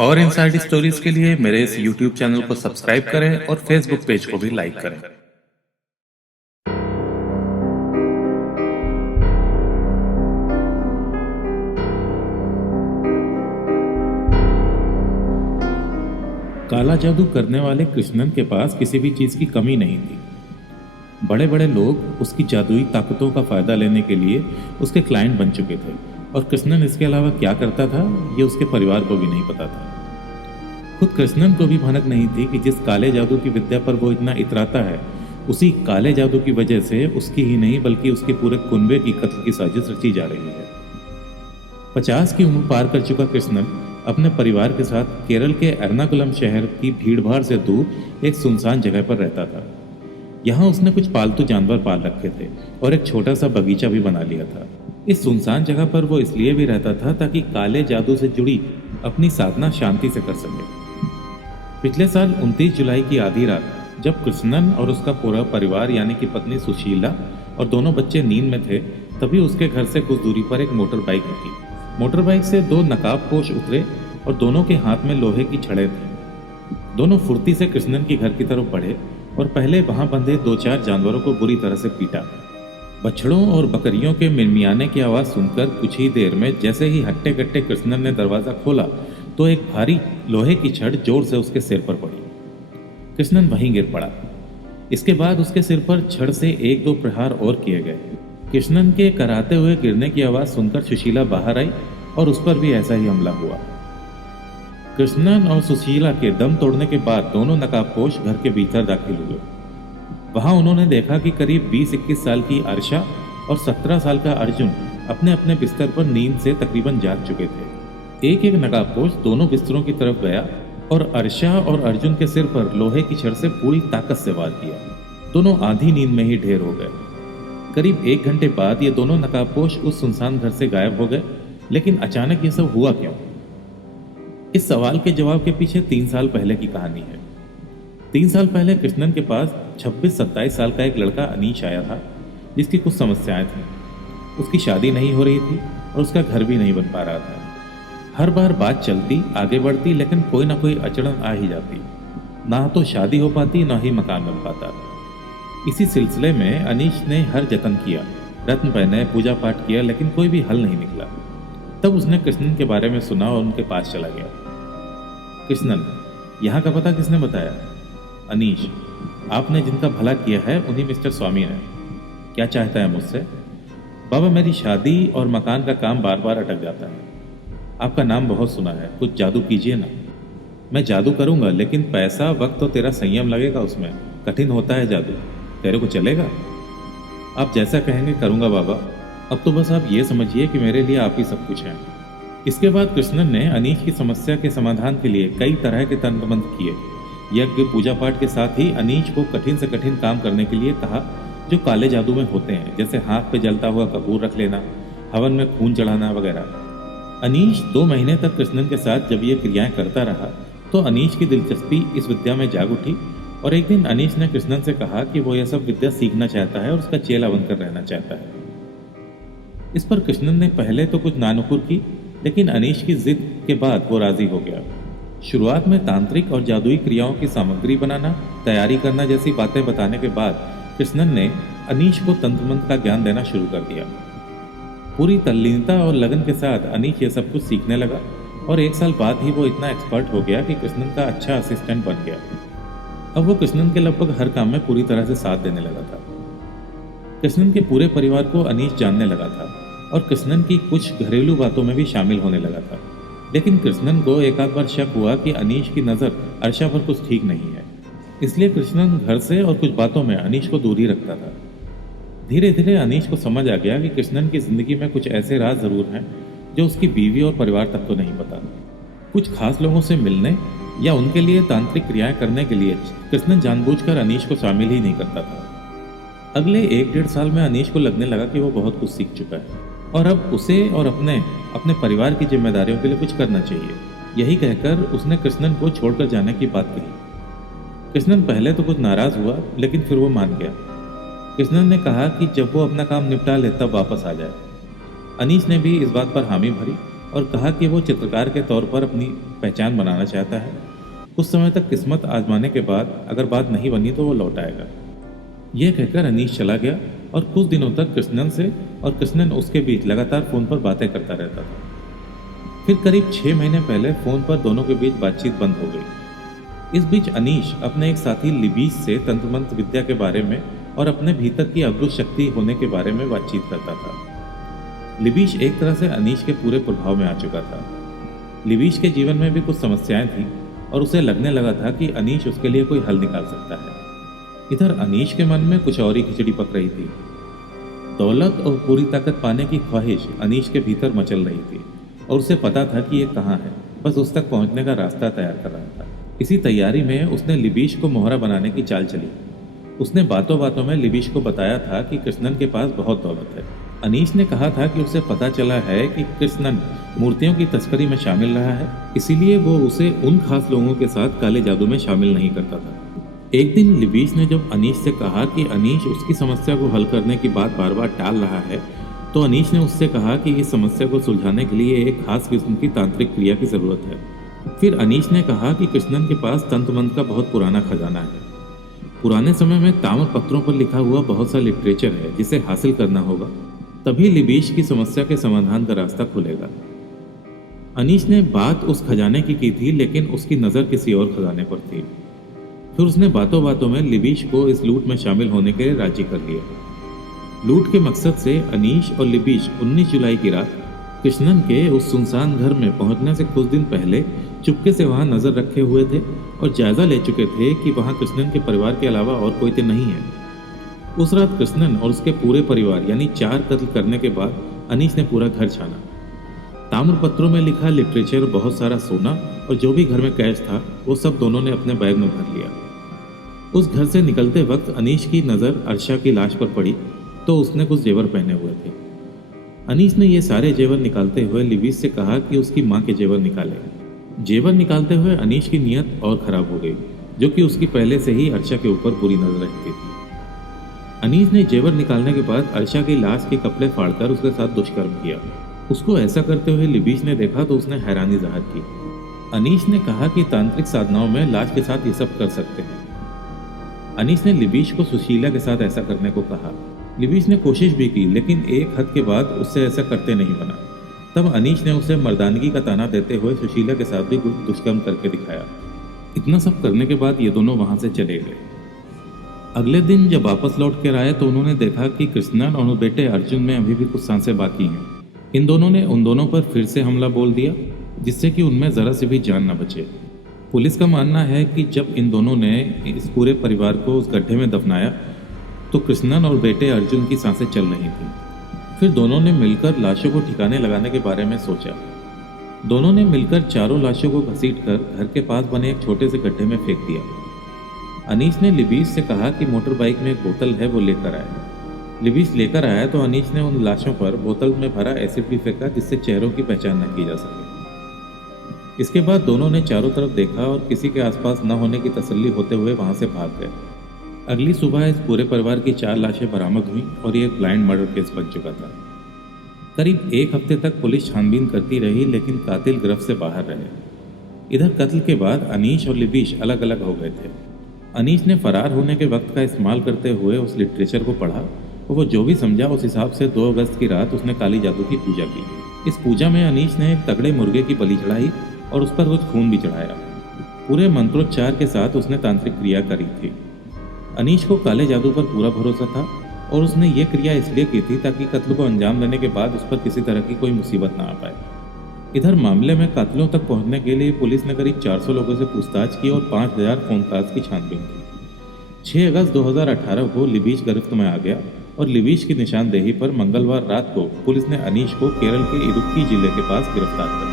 और inside stories के लिए मेरे इस YouTube चैनल को सब्सक्राइब करें और Facebook पेज को भी लाइक करें। काला जादू करने वाले कृष्णन के पास किसी भी चीज की कमी नहीं थी। बड़े बड़े लोग उसकी जादुई ताकतों का फायदा लेने के लिए उसके क्लाइंट बन चुके थे और कृष्णन इसके अलावा क्या करता था ये उसके परिवार को भी नहीं पता था। खुद कृष्णन को भी भनक नहीं थी कि जिस काले जादू की विद्या पर वो इतना इतराता है उसी काले जादू की वजह से उसकी ही नहीं बल्कि उसके पूरे कुनबे की कत्ल की साजिश रची जा रही है। 50 की उम्र पार कर चुका कृष्णन अपने परिवार के साथ केरल के एर्नाकुलम शहर की भीड़भाड़ से दूर एक सुनसान जगह पर रहता था। यहाँ उसने कुछ पालतू जानवर पाल रखे थे और एक छोटा सा बगीचा भी बना लिया था। इस सुनसान जगह पर वो इसलिए भी रहता था ताकि काले जादू से जुड़ी अपनी साधना शांति से कर सके। पिछले साल 29 जुलाई की आधी रात जब कृष्णन और उसका पूरा परिवार यानी कि पत्नी सुशीला और दोनों बच्चे नींद में थे तभी उसके घर से कुछ दूरी पर एक मोटर बाइक रुकी। मोटर बाइक से 2 नकाबपोश उतरे और दोनों के हाथ में लोहे की छड़ें थी। दोनों फुर्ती से कृष्णन की घर की तरफ बढ़े और पहले वहां बंधे 2-4 जानवरों को बुरी तरह से पीटा। बछड़ों और बकरियों के मिनमियाने की आवाज सुनकर कुछ ही देर में जैसे ही हट्टे कट्टे कृष्णन ने दरवाजा खोला तो एक भारी लोहे की छड़ जोर से उसके सिर पर पड़ी। कृष्णन वहीं गिर पड़ा। इसके बाद उसके सिर पर छड़ से 1-2 प्रहार और किए गए। कृष्णन के कराते हुए गिरने की आवाज सुनकर सुशीला बाहर आई और उस पर भी ऐसा ही हमला हुआ। कृष्णन और सुशीला के दम तोड़ने के बाद दोनों नकाबपोश घर के भीतर दाखिल हुए। वहां उन्होंने देखा कि करीब 20-21 साल की अर्षा और 17 साल का अर्जुन अपने अपने बिस्तर पर नींद से तकरीबन जाग चुके थे। एक एक नकाबपोश दोनों बिस्तरों की तरफ गया और अर्षा और अर्जुन के सिर पर लोहे की छड़ से पूरी ताकत से वार किया। दोनों आधी नींद में ही ढेर हो गए। करीब 1 घंटे बाद ये दोनों नकाबपोश उस सुनसान घर से गायब हो गए। लेकिन अचानक ये सब हुआ क्यों? इस सवाल के जवाब के पीछे 3 साल पहले की कहानी है। 3 साल पहले कृष्णन के पास 26-27 साल का एक लड़का अनीश आया था जिसकी कुछ समस्याएं थी। उसकी शादी नहीं हो रही थी और उसका घर भी नहीं बन पा रहा था। हर बार बात चलती आगे बढ़ती लेकिन कोई ना कोई अड़चन आ ही जाती। ना तो शादी हो पाती ना ही मकान बन पाता। इसी सिलसिले में अनीश ने हर जतन किया, रत्न पहने, पूजा पाठ किया लेकिन कोई भी हल नहीं निकला। तब उसने कृष्णन के बारे में सुना और उनके पास चला गया। कृष्णन, यहाँ का पता किसने बताया? अनीश, आपने जिनका भला किया है उन्हीं मिस्टर स्वामी ने। क्या चाहता है मुझसे? बाबा, मेरी शादी और मकान का काम बार बार अटक जाता है। आपका नाम बहुत सुना है, कुछ जादू कीजिए ना। मैं जादू करूँगा लेकिन पैसा, वक्त और तेरा संयम लगेगा उसमें। कठिन होता है जादू। तेरे को चलेगा? आप जैसा कहेंगे करूँगा बाबा। अब तो बस आप ये समझिए कि मेरे लिए आप ही सब कुछ हैं। इसके बाद कृष्णन ने अनीश की समस्या के समाधान के लिए कई तरह के तंत्र मंत्र किए। यज्ञ, पूजा पाठ के साथ ही अनीश को कठिन से कठिन काम करने के लिए कहा जो काले जादू में होते हैं, जैसे हाथ पे जलता हुआ कपूर रख लेना, हवन में खून चढ़ाना वगैरह। अनीश 2 महीने तक कृष्णन के साथ जब ये क्रियाएं करता रहा तो अनीश की दिलचस्पी इस विद्या में जाग उठी और एक दिन अनीश ने कृष्णन से कहा कि वो यह सब विद्या सीखना चाहता है और उसका चेला बनकर रहना चाहता है। इस पर कृष्णन ने पहले तो कुछ नानुकुर की लेकिन अनीश की जिद के बाद वो राजी हो गया। शुरुआत में तांत्रिक और जादुई क्रियाओं की सामग्री बनाना, तैयारी करना जैसी बातें बताने के बाद कृष्णन ने अनीश को तंत्र मंत्र का ज्ञान देना शुरू कर दिया। पूरी तल्लीनता और लगन के साथ अनीश ये सब कुछ सीखने लगा और 1 साल बाद ही वो इतना एक्सपर्ट हो गया कि कृष्णन का अच्छा असिस्टेंट बन गया। अब वो कृष्णन के लगभग हर काम में पूरी तरह से साथ देने लगा था। कृष्णन के पूरे परिवार को अनीश जानने लगा था और कृष्णन की कुछ घरेलू बातों में भी शामिल होने लगा था। लेकिन कृष्णन को एक आध बार शक हुआ कि अनीश की नज़र अर्षा पर कुछ ठीक नहीं है। इसलिए कृष्णन घर से और कुछ बातों में अनीश को दूर ही रखता था। धीरे धीरे अनीश को समझ आ गया कि कृष्णन की जिंदगी में कुछ ऐसे राज जरूर हैं जो उसकी बीवी और परिवार तक को नहीं पता। कुछ खास लोगों से मिलने या उनके लिए तांत्रिक क्रियाएं करने के लिए कृष्णन जानबूझकर अनीश को शामिल ही नहीं करता था। अगले 1-1.5 साल में अनीश को लगने लगा कि वो बहुत कुछ सीख चुका है और अब उसे और अपने परिवार की जिम्मेदारियों के लिए कुछ करना चाहिए। यही कहकर उसने कृष्णन को छोड़कर जाने की बात कही। कृष्णन पहले तो कुछ नाराज हुआ लेकिन फिर वो मान गया। कृष्णन ने कहा कि जब वो अपना काम निपटा ले तब वापस आ जाए। अनीश ने भी इस बात पर हामी भरी और कहा कि वो चित्रकार के तौर पर अपनी पहचान बनाना चाहता है। कुछ समय तक किस्मत आजमाने के बाद अगर बात नहीं बनी तो वो लौट आएगा। यह कहकर अनीश चला गया और कुछ दिनों तक कृष्णन से और कृष्णन उसके बीच लगातार फोन पर बातें करता रहता था। फिर करीब 6 महीने पहले फोन पर दोनों के बीच बातचीत बंद हो गई। इस बीच अनीश अपने एक साथी लिबीश से तंत्र मंत्र विद्या के बारे में और अपने भीतर की अद्भुत शक्ति होने के बारे में बातचीत करता था। लिबीश एक तरह से अनीश के पूरे प्रभाव में आ चुका था। लिबीश के जीवन में भी कुछ समस्याएं थी और उसे लगने लगा था कि अनीश उसके लिए कोई हल निकाल सकता है। इधर अनीश के मन में कुछ और ही खिचड़ी पक रही थी। दौलत और पूरी ताकत पाने की ख्वाहिश अनीश के भीतर मचल रही थी और उसे पता था कि ये कहाँ है, बस उस तक पहुंचने का रास्ता तैयार कर रहा था। इसी तैयारी में उसने लिबीश को मोहरा बनाने की चाल चली। उसने बातों बातों में लिबीश को बताया था कि कृष्णन के पास बहुत दौलत है। अनीश ने कहा था कि उसे पता चला है कि कृष्णन मूर्तियों की तस्करी में शामिल रहा है, इसीलिए वो उसे उन खास लोगों के साथ काले जादू में शामिल नहीं करता था। एक दिन लिबीश ने जब अनीश से कहा कि अनीश उसकी समस्या को हल करने की बात बार बार टाल रहा है, तो अनीश ने उससे कहा कि इस समस्या को सुलझाने के लिए एक खास किस्म की तांत्रिक क्रिया की जरूरत है। फिर अनीश ने कहा कि कृष्णन के पास तंत्र मंत्र का बहुत पुराना खजाना है। पुराने समय में ताम्र पत्रों पर लिखा हुआ बहुत सा लिटरेचर है जिसे हासिल करना होगा, तभी लिबीश की समस्या के समाधान का रास्ता खुलेगा। अनीश ने बात उस खजाने की थी, लेकिन उसकी नज़र किसी और खजाने पर थी। फिर उसने बातों बातों में लिबीश को इस लूट में शामिल होने के लिए राजी कर लिया। लूट के मकसद से अनीश और लिबीश 19 जुलाई की रात कृष्णन के उस सुनसान घर में पहुंचने से कुछ दिन पहले चुपके से वहां नजर रखे हुए थे और जायजा ले चुके थे कि वहां कृष्णन के परिवार के अलावा और कोई तो नहीं है। उस रात कृष्णन और उसके पूरे परिवार यानी 4 कत्ल करने के बाद अनीश ने पूरा घर छाना। ताम्र पत्रों में लिखा लिटरेचर, बहुत सारा सोना और जो भी घर में कैश था वो सब दोनों ने अपने बैग में भर लिया। उस घर से निकलते वक्त अनीश की नज़र अर्षा की लाश पर पड़ी तो उसने कुछ जेवर पहने हुए थे। अनीश ने ये सारे जेवर निकालते हुए लिबीश से कहा कि उसकी माँ के जेवर निकाले। जेवर निकालते हुए अनीश की नीयत और खराब हो गई, जो कि उसकी पहले से ही अर्षा के ऊपर बुरी नजर रखती थी। अनीश ने जेवर निकालने के बाद अर्षा की लाश के कपड़े फाड़कर उसके साथ दुष्कर्म किया। उसको ऐसा करते हुए लिबीश ने देखा तो उसने हैरानी जाहिर की। अनीश ने कहा कि तांत्रिक साधनाओं में लाश के साथ ये सब कर सकते हैं। अनीश ने लिबीश को सुशीला के साथ ऐसा करने को कहा। लिबीश ने कोशिश भी की, लेकिन एक हद के बाद उससे ऐसा करते नहीं बना। तब अनीश ने उसे मर्दानगी का ताना देते हुए सुशीला के साथ भी दुष्कर्म करके दिखाया। इतना सब करने के बाद ये दोनों वहां से चले गए। अगले दिन जब वापस लौट कर आए तो उन्होंने देखा कि कृष्णन और बेटे अर्जुन में अभी भी कुछ सांसें बाकी हैं। इन दोनों ने उन दोनों पर फिर से हमला बोल दिया, जिससे कि उनमें जरा से भी जान न बचे। पुलिस का मानना है कि जब इन दोनों ने इस पूरे परिवार को उस गड्ढे में दफनाया तो कृष्णन और बेटे अर्जुन की सांसें चल रही थी। फिर दोनों ने मिलकर लाशों को ठिकाने लगाने के बारे में सोचा। दोनों ने मिलकर चारों लाशों को घसीटकर घर के पास बने एक छोटे से गड्ढे में फेंक दिया। अनीश ने लिबीश से कहा कि मोटर बाइक में एक बोतल है, वो लेकर आए। लिबीश लेकर आया तो अनीश ने उन लाशों पर बोतल में भरा एसिड भी फेंका, जिससे चेहरों की पहचान न की जा सके। इसके बाद दोनों ने चारों तरफ देखा और किसी के आसपास न होने की तसल्ली होते हुए वहां से भाग गए। अगली सुबह इस पूरे परिवार की 4 लाशें बरामद हुई और ये एक ब्लाइंड मर्डर केस बन चुका था। करीब 1 हफ्ते तक पुलिस छानबीन करती रही, लेकिन कातिल गिरफ्त से बाहर रहे। इधर कत्ल के बाद अनीश और लिबीश अलग अलग हो गए थे। अनीश ने फरार होने के वक्त का इस्तेमाल करते हुए उस लिटरेचर को पढ़ा और वो जो भी समझा उस हिसाब से 2 अगस्त की रात उसने काली जादू की पूजा की। इस पूजा में अनीश ने एक तगड़े मुर्गे की बलि चढ़ाई और उस पर कुछ खून भी चढ़ाया। पूरे मंत्रोच्चार के साथ उसने तांत्रिक क्रिया करी थी। अनीश को काले जादू पर पूरा भरोसा था और उसने ये क्रिया इसलिए की थी ताकि कत्ल को अंजाम देने के बाद उस पर किसी तरह की कोई मुसीबत ना आ पाए। इधर मामले में कातिलों तक पहुंचने के लिए पुलिस ने करीब 400 लोगों से पूछताछ की और 5000 फोन कॉल्स की छानबीन की। 6 अगस्त 2018 को लिबीश गिरफ्त में आ गया और लिबीश की निशानदेही पर मंगलवार रात को पुलिस ने अनीश को केरल के इडुक्की जिले के पास गिरफ्तार कर लिया।